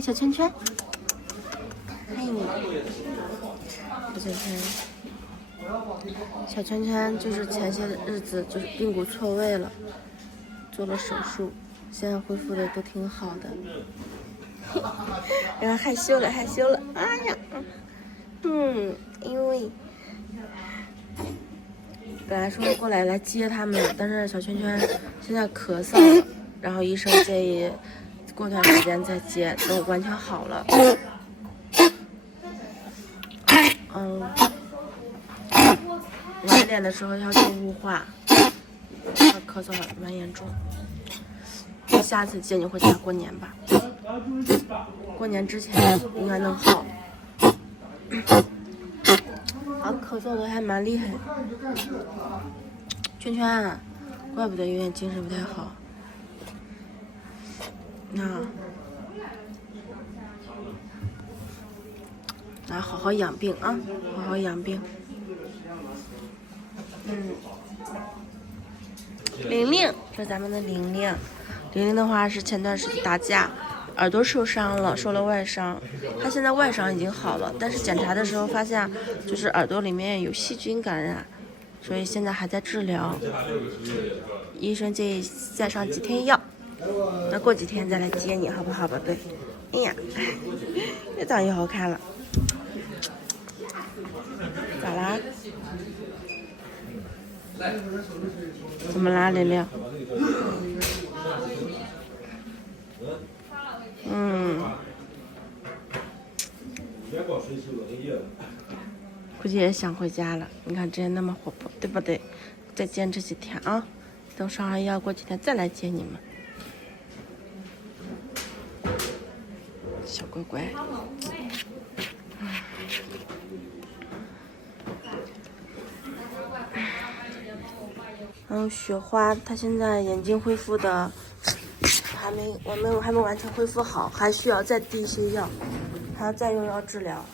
嗨，小圈圈，嗨你，这就是小圈圈，就是前些日子就是髌骨错位了，做了手术，现在恢复的都挺好的。然后害羞了，害羞了，哎呀，因为本来说过来接他们的，但是小圈圈现在咳嗽了，然后医生建议过段时间再接，等完全好了。晚点的时候要做雾化，他咳嗽蛮严重。下次接你回家过年吧，过年之前应该能好。咳嗽的还蛮厉害。圈圈，怪不得有点精神不太好。那好好养病啊，好好养病。玲玲，这是咱们的玲玲。玲玲的话是前段时间打架，耳朵受伤了，受了外伤。她现在外伤已经好了，但是检查的时候发现就是耳朵里面有细菌感染，所以现在还在治疗。医生建议再上几天药，那过几天再来接你，好不好，宝贝？哎呀，越长越好看了。咋啦？怎么啦，玲玲？估计也想回家了。你看之前那么活泼，对不对？再坚持几天啊，等上完药过几天再来接你们。小乖乖。然后雪花，她现在眼睛恢复的我还没完全恢复好，还需要再滴一些药，还要再用药治疗。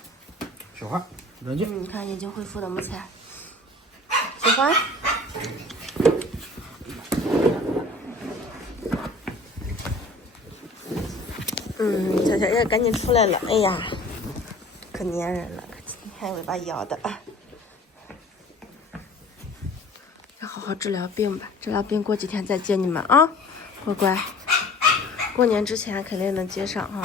雪花，冷静。你看眼睛恢复了没才？雪花。小小燕赶紧出来了，哎呀，可粘人了，还尾巴摇的啊。要好好治疗病吧，治疗病过几天再接你们啊，乖乖。过年之前肯定能接上哈，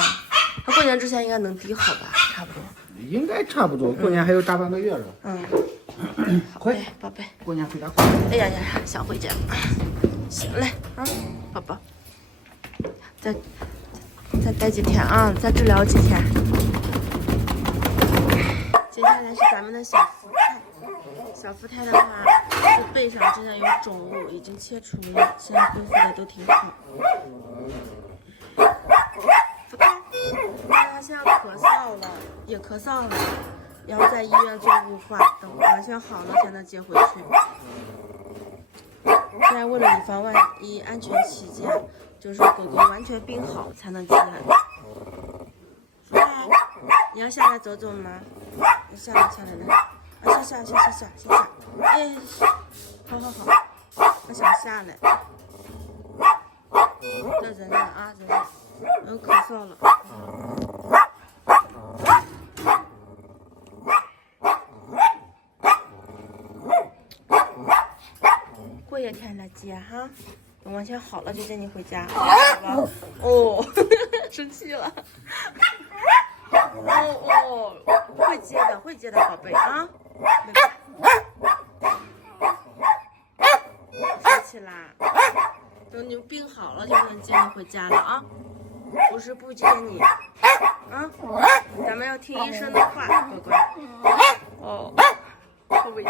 他过年之前应该能滴好吧，差不多。应该差不多，过年还有大半个月了。快，宝贝，过年回家快。哎呀，想回家。行嘞，宝宝，再待几天啊，再治疗几天。接下来是咱们的小福泰。小福泰的话，是背上之前有肿物，已经切除了，现在恢复的都挺好。福泰，他现在也咳嗽了，然后在医院做雾化，等完全好了才能接回去。现在为了以防万一，安全起见，就是说狗狗完全病好才能接。福泰，你要下来走走吗？下来来，下。哎，好，他想下来。这忍忍啊，有咳嗽了。过一天来接哈，等完全好了就接你回家，好吧？哦，生气了。会接的，宝贝啊。生气啦？等你病好了就能接你回家了啊，不是不接你啊。咱们要听医生的话，乖乖。好委屈。